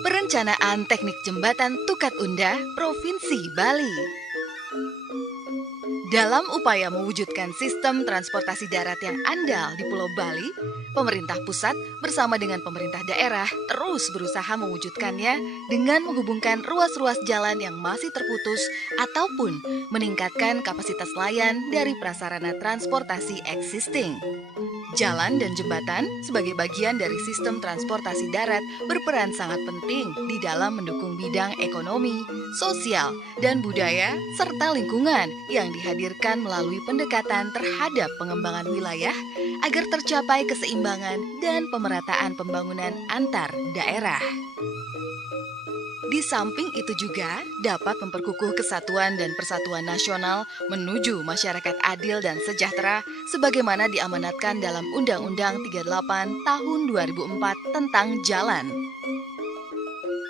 Perencanaan Teknik Jembatan Tukat Unda, Provinsi Bali. Dalam upaya mewujudkan sistem transportasi darat yang andal di Pulau Bali, pemerintah pusat bersama dengan pemerintah daerah terus berusaha mewujudkannya dengan menghubungkan ruas-ruas jalan yang masih terputus ataupun meningkatkan kapasitas layan dari prasarana transportasi existing. Jalan dan jembatan sebagai bagian dari sistem transportasi darat berperan sangat penting di dalam mendukung bidang ekonomi, sosial, dan budaya serta lingkungan yang dihadirkan melalui pendekatan terhadap pengembangan wilayah agar tercapai keseimbangan dan pemerataan pembangunan antar daerah. Di samping itu juga dapat memperkukuh kesatuan dan persatuan nasional menuju masyarakat adil dan sejahtera sebagaimana diamanatkan dalam Undang-Undang 38 tahun 2004 tentang jalan.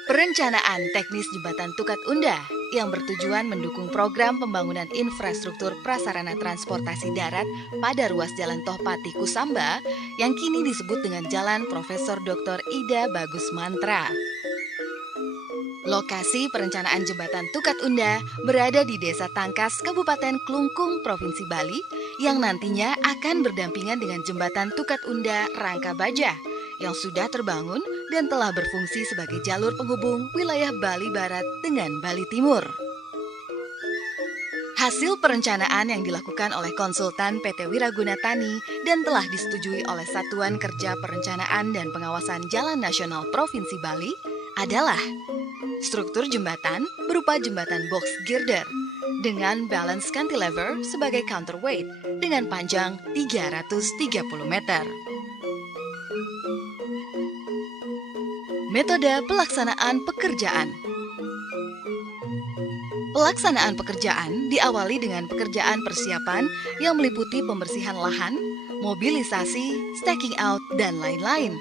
Perencanaan teknis Jembatan Tukat Unda yang bertujuan mendukung program pembangunan infrastruktur prasarana transportasi darat pada ruas Jalan Tohpati Kusamba yang kini disebut dengan Jalan Profesor Dr. Ida Bagus Mantra. Lokasi perencanaan Jembatan Tukat Unda berada di Desa Tangkas, Kabupaten Klungkung, Provinsi Bali, yang nantinya akan berdampingan dengan Jembatan Tukat Unda Rangka Baja, yang sudah terbangun dan telah berfungsi sebagai jalur penghubung wilayah Bali Barat dengan Bali Timur. Hasil perencanaan yang dilakukan oleh konsultan PT Wiraguna Tani dan telah disetujui oleh Satuan Kerja Perencanaan dan Pengawasan Jalan Nasional Provinsi Bali adalah struktur jembatan berupa jembatan box girder dengan balance cantilever sebagai counterweight dengan panjang 330 meter. Metode pelaksanaan pekerjaan. Pelaksanaan pekerjaan diawali dengan pekerjaan persiapan yang meliputi pembersihan lahan, mobilisasi, staking out, dan lain-lain,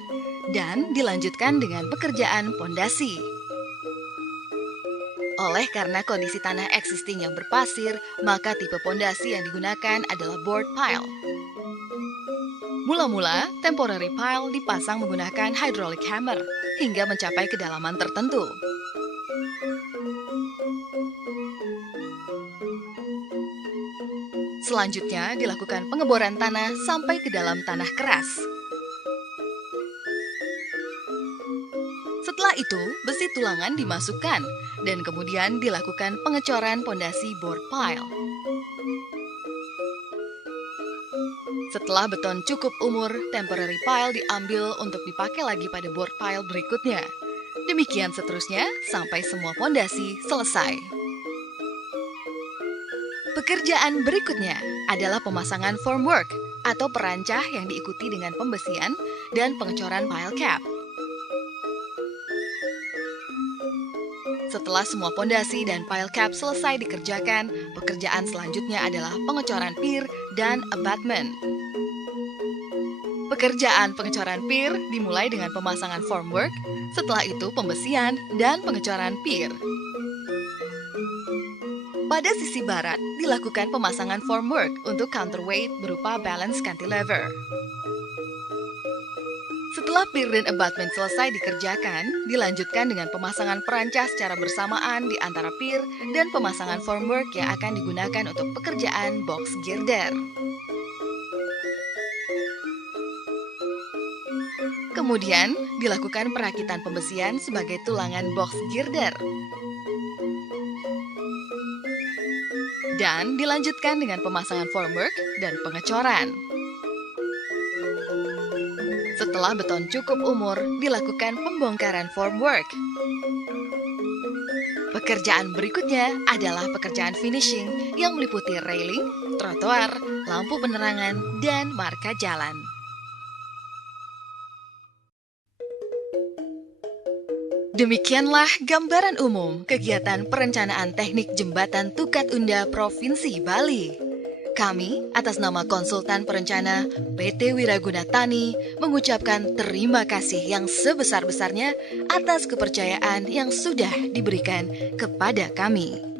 dan dilanjutkan dengan pekerjaan pondasi. Oleh karena kondisi tanah existing yang berpasir, maka tipe pondasi yang digunakan adalah board pile. Mula-mula, temporary pile dipasang menggunakan hydraulic hammer hingga mencapai kedalaman tertentu. Selanjutnya dilakukan pengeboran tanah sampai ke dalam tanah keras. Setelah itu, besi tulangan dimasukkan dan kemudian dilakukan pengecoran pondasi board pile. Setelah beton cukup umur, temporary pile diambil untuk dipakai lagi pada board pile berikutnya. Demikian seterusnya sampai semua pondasi selesai. Pekerjaan berikutnya adalah pemasangan formwork atau perancah yang diikuti dengan pembesian dan pengecoran pile cap. Setelah semua pondasi dan pile cap selesai dikerjakan, pekerjaan selanjutnya adalah pengecoran pier dan abutment. Pekerjaan pengecoran pier dimulai dengan pemasangan formwork, setelah itu pembesian dan pengecoran pier. Pada sisi barat, dilakukan pemasangan formwork untuk counterweight berupa balance cantilever. Setelah pier dan abutment selesai dikerjakan, dilanjutkan dengan pemasangan perancah secara bersamaan di antara pier dan pemasangan formwork yang akan digunakan untuk pekerjaan box girder. Kemudian, dilakukan perakitan pembesian sebagai tulangan box girder. Dan dilanjutkan dengan pemasangan formwork dan pengecoran. Setelah beton cukup umur, dilakukan pembongkaran formwork. Pekerjaan berikutnya adalah pekerjaan finishing yang meliputi railing, trotoar, lampu penerangan, dan marka jalan. Demikianlah gambaran umum kegiatan perencanaan teknik Jembatan Tukat Unda Provinsi Bali. Kami, atas nama konsultan perencana PT Wiraguna Tani, mengucapkan terima kasih yang sebesar-besarnya atas kepercayaan yang sudah diberikan kepada kami.